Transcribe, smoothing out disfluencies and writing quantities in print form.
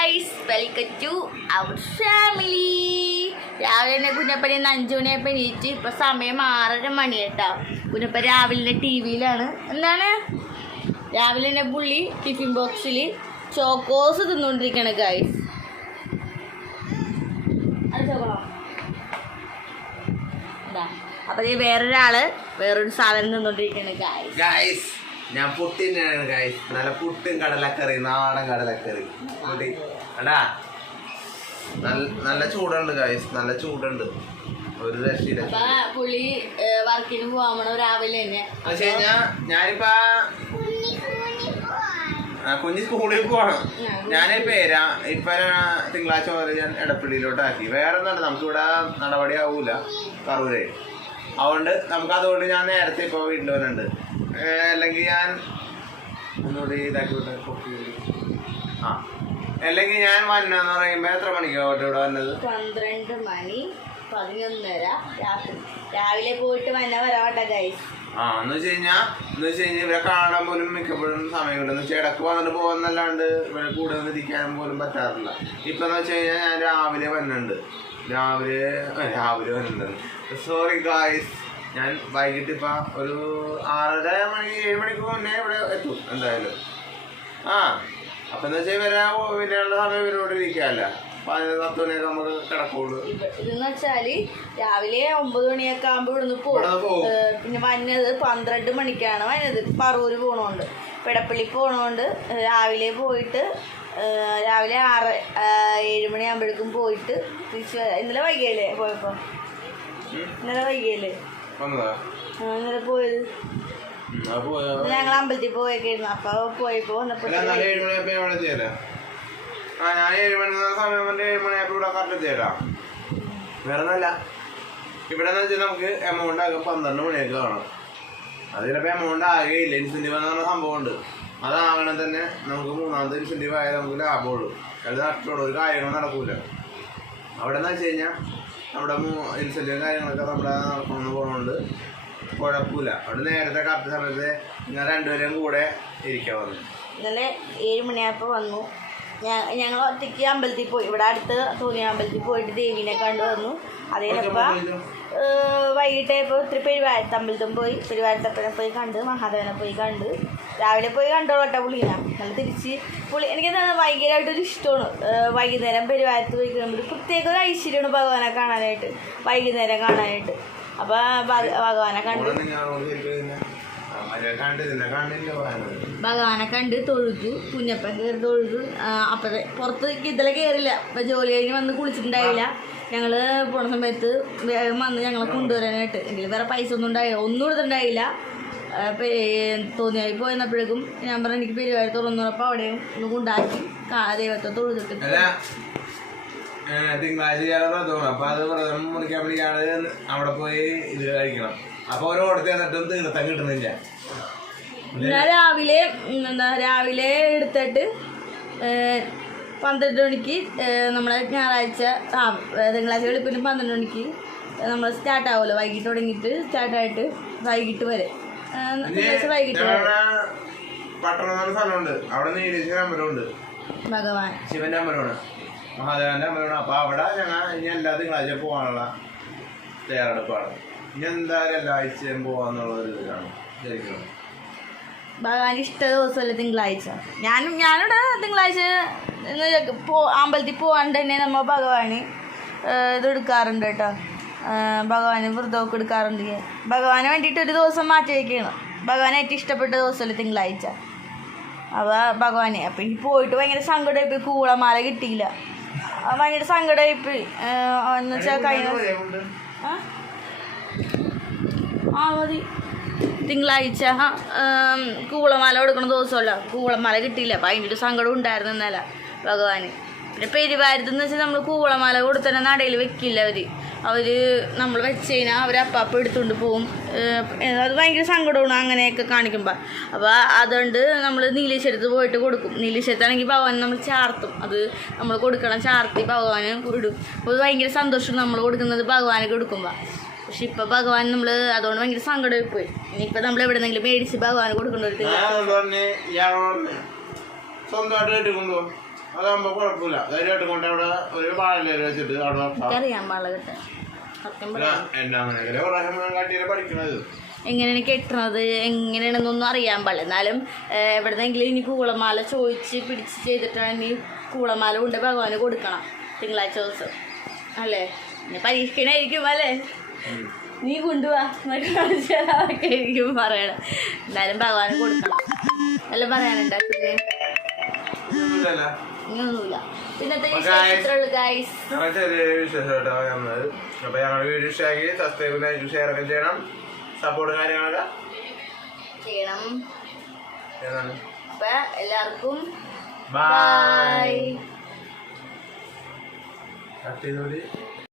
Guys, welcome to our family. രാവിലെ തന്നെ കുഞ്ഞപ്പനെ 5 മണിയായപ്പോൾ എണീറ്റ്. ഇപ്പോൾ സമയം 6:30 മണി കേട്ടോ. കുഞ്ഞപ്പൻ രാവിലെ ടി വിയിലാണ്. എന്താണ് രാവിലെ തന്നെ പുള്ളി ടിഫിൻ ബോക്സിൽ ചോക്കോസ് തിന്നുകൊണ്ടിരിക്കുകയാണ് ഗൈസ്. അത് ചോക്കോളോ ഇതാ. അപ്പോൾ വേറൊരു സാധനം തിന്നുകൊണ്ടിരിക്കുകയാണ് ഗൈസ്. ഞാൻ പുട്ടിനാണ് ഗൈസ്. നല്ല പുട്ടും കടലക്കറി, നാടൻ കടലക്കറി അടാ. നല്ല ചൂടുണ്ട് ഗൈസ്, നല്ല ചൂടുണ്ട്. ഒരു രക്ഷയില്ല. പുള്ളി വർക്കിന് പോവാൻ രാവിലെ തന്നെ. ഞാനിപ്പോ കുഞ്ഞ് സ്കൂളിൽ പോകണം. ഞാനിപ്പോ ഇപ്പൊ തിങ്കളാഴ്ച മുതൽ ഞാൻ എടപ്പള്ളിയിലോട്ടാക്കി. വേറെ ഒന്നുണ്ട്, നമുക്കിവിടെ നടപടി ആവൂല കറൂരേ. അതുകൊണ്ട് ഞാൻ നേരത്തെ ഇപ്പോൾ വീട്ടിൽ വന്നിട്ടുണ്ട്. അല്ലെങ്കിൽ ഞാൻ ഒന്നുകൂടി ഇതാക്കി വിട്ട അല്ലെങ്കിൽ ഞാൻ വന്നെന്ന് പറയുമ്പോ എത്ര മണിക്കാവട്ടെ ഇവിടെ വന്നത്? 12 മണി 11:30 രാത്രി. രാവിലെ പോയിട്ട് വരാവട്ടെ ഗൈസ്. എന്ന് വെച്ച് കഴിഞ്ഞാൽ ഇവരെ കാണാൻ പോലും മിക്കപ്പോഴും സമയം കിട്ടും. ഇടക്ക് വന്നിട്ട് പോകുന്നല്ലാണ്ട് ഇവരെ കൂടെ ഒന്ന് ഇരിക്കാനും പോലും പറ്റാറില്ല. ഇപ്പൊ എന്ന് വെച്ച് കഴിഞ്ഞാൽ ഞാൻ രാവിലെ വന്നിട്ടുണ്ട്. സോറി ഗായ്സ്, ഞാൻ വൈകിട്ട് ഇപ്പം ഒരു 6:30 മണി 7 മണിക്ക് മുന്നേ ഇവിടെ എത്തും എന്തായാലും. അപ്പം എന്താ വെച്ചാൽ വരാനുള്ള സമയം ഇവരോട് ഇരിക്കാമല്ല. 10 മണിയൊക്കെ നമുക്ക് കിടക്കുള്ളൂ. ഇതെന്ന് വെച്ചാല് രാവിലെ 9 മണിയൊക്കെ ആകുമ്പോൾ ഇവിടുന്ന് പോകും. പിന്നെ വന്നത് 12 മണിക്കാണ് വന്നത്. പറൂര് പോണോണ്ട്, പെടപ്പള്ളി പോണോണ്ട് രാവിലെ പോയിട്ട് രാവിലെ 7 മണിയാകുമ്പോഴേക്കും പോയിട്ട് തിരിച്ച് വരാം. ഇന്നലെ വൈകിയല്ലേ പോയപ്പോ? ഇന്നലെ വൈകിയല്ലേ ഇന്നലെ പോയത്? ഞങ്ങൾ അമ്പലത്തിൽ പോയേക്കായിരുന്നു. അപ്പൊ പോയപ്പോ വന്നപ്പോ ഞാൻ 7 മണിയായപ്പോ ഇവിടെ കറക്റ്റ് എത്തിയേരാം. വേറെ ഒന്നല്ല, ഇവിടെ വെച്ചാൽ നമുക്ക് എമൗണ്ട് ആകെ 12 മണിയൊക്കെ കാണാം. അത് ചിലപ്പോൾ എമൗണ്ട് ആകെയില്ല. ഇൻസെൻറ്റീവ് എന്ന് പറഞ്ഞ സംഭവം ഉണ്ട്. അതാകണേ തന്നെ നമുക്ക് 3ാമത്തെ ഇൻസെൻറ്റീവ് ആയാലും നമുക്ക് ലാഭമുള്ളൂ. അത് നഷ്ടമുള്ളൂ, ഒരു കാര്യങ്ങളും നടക്കൂല. അവിടെ എന്ന് വെച്ച് കഴിഞ്ഞാൽ നമ്മുടെ ഇൻസെൻറ്റീവും കാര്യങ്ങളൊക്കെ നമ്മുടെ നടക്കണമെന്ന് പോകുന്നതുകൊണ്ട് കുഴപ്പമില്ല. അവിടെ നേരത്തെ കറക്റ്റ് സമയത്ത് ഞാൻ 2 പേരും കൂടെ ഇരിക്കാൻ വന്നു. ഇന്നലെ 7 മണിയായപ്പോൾ വന്നു. ഞങ്ങൾ ഒറ്റയ്ക്ക് അമ്പലത്തിൽ പോയി. ഇവിടെ അടുത്ത് തോന്നിയ അമ്പലത്തിൽ പോയിട്ട് ദേവീനെ കണ്ടു വന്നു. അതേനപ്പം വൈകിട്ടായപ്പോൾ ഒത്തിരി പെരുവാരത്ത് അമ്പലത്തും പോയി. പെരുവാരത്തപ്പനെ പോയി കണ്ട്, മഹാദേവനെ പോയി കണ്ട്. രാവിലെ പോയി കണ്ടോളട്ടെ പുള്ളീനെ. നല്ല തിരിച്ച് എനിക്കെന്താ ഭയങ്കരമായിട്ടൊരു ഇഷ്ടമാണ്. വൈകുന്നേരം പെരുവാരത്ത് പോയി കഴിയുമ്പോൾ പ്രത്യേക ഒരു ഐശ്വര്യമാണ് ഭഗവാനെ കാണാനായിട്ട്, വൈകുന്നേരം കാണാനായിട്ട്. അപ്പോൾ ഭഗവാനെ കണ്ട് തൊഴുതു. കുഞ്ഞപ്പൻ കയറി തൊഴുതു. അപ്പോഴേ പുറത്ത് ഇതിലെ കയറില്ല. അപ്പം ജോലി കഴിഞ്ഞ് വന്ന് കുളിച്ചിട്ടുണ്ടായില്ല. ഞങ്ങൾ പോണ സമയത്ത് വന്ന് ഞങ്ങളെ കൊണ്ടുവരാനായിട്ട്. എങ്കിലും വേറെ പൈസ ഒന്നും ഒന്നും എടുത്തിട്ടുണ്ടായില്ല. തോന്നിയായി പോയെന്നപ്പോഴേക്കും ഞാൻ പറഞ്ഞു എനിക്ക് പെരുവാരി തുറന്നപ്പോൾ അവിടെയും ഒന്ന് കൊണ്ടാക്കി ദൈവത്തെ തൊഴുതിട്ട് തിങ്കളാഴ്ച. അപ്പൊ അത് വ്രതം മുറിക്കാൻ വേണ്ടിയാണ് അവിടെ പോയി ഇത് കഴിക്കണം. അപ്പൊ ഓരോടത്ത് എന്നിട്ടും തീർത്ഥം കിട്ടുന്നില്ല. രാവിലെ എടുത്തിട്ട് 12 മണിക്ക് നമ്മളെ ഞായറാഴ്ച തിങ്കളാഴ്ച വെളുപ്പിന് 12 മണിക്ക് നമ്മൾ സ്റ്റാർട്ടാവുമല്ലോ. വൈകിട്ട് തുടങ്ങിയിട്ട് സ്റ്റാർട്ടായിട്ട് വൈകിട്ട് വരെ വൈകിട്ട് പട്ടണം സ്ഥലമുണ്ട്. അവിടെ നീലേശ്വര അമ്പലമുണ്ട്, ഭഗവാൻ ശിവന്റെ അമ്പലമാണ്, മഹാദേവന്റെ അമ്പലമാണ്. അപ്പൊ അവിടെ ഞങ്ങൾ ഇനി എല്ലാ തിങ്കളാഴ്ച പോകാനുള്ള തയ്യാറെടുപ്പാണ്. ഇനി എന്തായാലും എല്ലാ ആഴ്ചയും പോകാന്നുള്ള ഒരു ഇതിലാണ് ശരിക്കും. ഭഗവാൻ ഇഷ്ട ദിവസമല്ലേ തിങ്കളാഴ്ച. ഞാനിവിടെ തിങ്കളാഴ്ച അമ്പലത്തിൽ പോകാണ്ട് തന്നെ നമ്മൾ ഭഗവാന് ഇത് എടുക്കാറുണ്ട് കേട്ടോ. ഭഗവാന് വ്രതമൊക്കെ എടുക്കാറുണ്ട്. ഭഗവാന് വേണ്ടിയിട്ട് ഒരു ദിവസം മാറ്റി വയ്ക്കുകയാണ്. ഭഗവാൻ ഏറ്റവും ഇഷ്ടപ്പെട്ട ദിവസമല്ലേ തിങ്കളാഴ്ച. അപ്പോൾ ഭഗവാനെ അപ്പം എനിക്ക് പോയിട്ട് ഭയങ്കര സങ്കടമായിപ്പോയി. കൂളമാല കിട്ടിയില്ല, ഭയങ്കര സങ്കടമായിപ്പോയി. എന്ന് വെച്ചാൽ മതി തിങ്കളാഴ്ച കൂളമാല കൊടുക്കണ ദിവസമല്ല, കൂളമാല കിട്ടിയില്ല. അപ്പം അതിൻ്റെ ഒരു സങ്കടം ഉണ്ടായിരുന്നു ഇന്നലെ ഭഗവാന്. പിന്നെ പെരുവാരത്തെന്ന് വെച്ചാൽ നമ്മൾ കൂളമാല കൊടുത്തന്നെ നടയിൽ വെക്കില്ല. അവർ നമ്മൾ വെച്ച് കഴിഞ്ഞാൽ അവർ അപ്പം എടുത്തുകൊണ്ട് പോവും. അത് ഭയങ്കര സങ്കടമാണ് അങ്ങനെയൊക്കെ കാണിക്കുമ്പോൾ. അപ്പോൾ അതുകൊണ്ട് നമ്മൾ നീലേശ്വരത്ത് പോയിട്ട് കൊടുക്കും. നീലേശ്വരത്താണെങ്കിൽ ഭഗവാൻ നമ്മൾ ചാർത്തും. അത് നമ്മൾ കൊടുക്കണം, ചാർത്തി ഭഗവാന് ഇടും. അപ്പോൾ ഭയങ്കര സന്തോഷം നമ്മൾ കൊടുക്കുന്നത് ഭഗവാന് കൊടുക്കുമ്പോൾ. പക്ഷെ ഇപ്പം ഭഗവാൻ നമ്മൾ അതുകൊണ്ട് ഭയങ്കര സങ്കടമായി പോയി. ഇനിയിപ്പോൾ നമ്മൾ എവിടെന്നെങ്കിലും മേടിച്ച് ഭഗവാന് കൊടുക്കേണ്ട ഒരു സ്വന്തമായിട്ട് അതാകുമ്പോ കുഴപ്പമില്ല. ധൈര്യമായിട്ട് കൊണ്ട് അവിടെ ഒരു വാഴയില വെച്ചിട്ട് അവിടെ വെക്കാം. എനിക്കറിയാൻ പാടില്ല കിട്ടാൻ സത്യം പറയാം. എന്നാ പ്രാവശ്യം കാട്ടിയില് പഠിക്കണത് എങ്ങനെയാണ് കെട്ടണത് എങ്ങനെയാണെന്നൊന്നും അറിയാൻ പാടില്ല. എന്നാലും എവിടെന്നെങ്കിലും ഇനി കൂളമാല ചോദിച്ച് പിടിച്ച് ചെയ്തിട്ടാണ് ഇനി കൂളമാല കൊണ്ട് ഭഗവാന് കൊടുക്കണം തിങ്കളാഴ്ച ദിവസം അല്ലേ. പിന്നെ പരീക്ഷിക്കണായിരിക്കും അല്ലേ. നീ കൊണ്ടുപോവാ എന്നൊക്കെ ആയിരിക്കും പറയണം. എന്തായാലും ഭഗവാന് കൊടുക്കണം എല്ലാം പറയാനുണ്ടോ? ഇനിയൊന്നുമില്ല. പിന്നത്തെ ഗൈസ് ചെറിയ വിശേഷമായിട്ടാണ് വന്നത്. അപ്പൊ ഞങ്ങളുടെ വീഡിയോ ഇഷ്ടമാക്കി സബ്സ്ക്രൈബ് ലൈക്ക് ഷെയർ ഒക്കെ ചെയ്യണം. സപ്പോർട്ട് കാര്യങ്ങളൊക്കെ ചെയ്യണം. ഏതാണ് അപ്പൊ എല്ലാവർക്കും ബൈ. കട്ട് ചെയ്തോളി.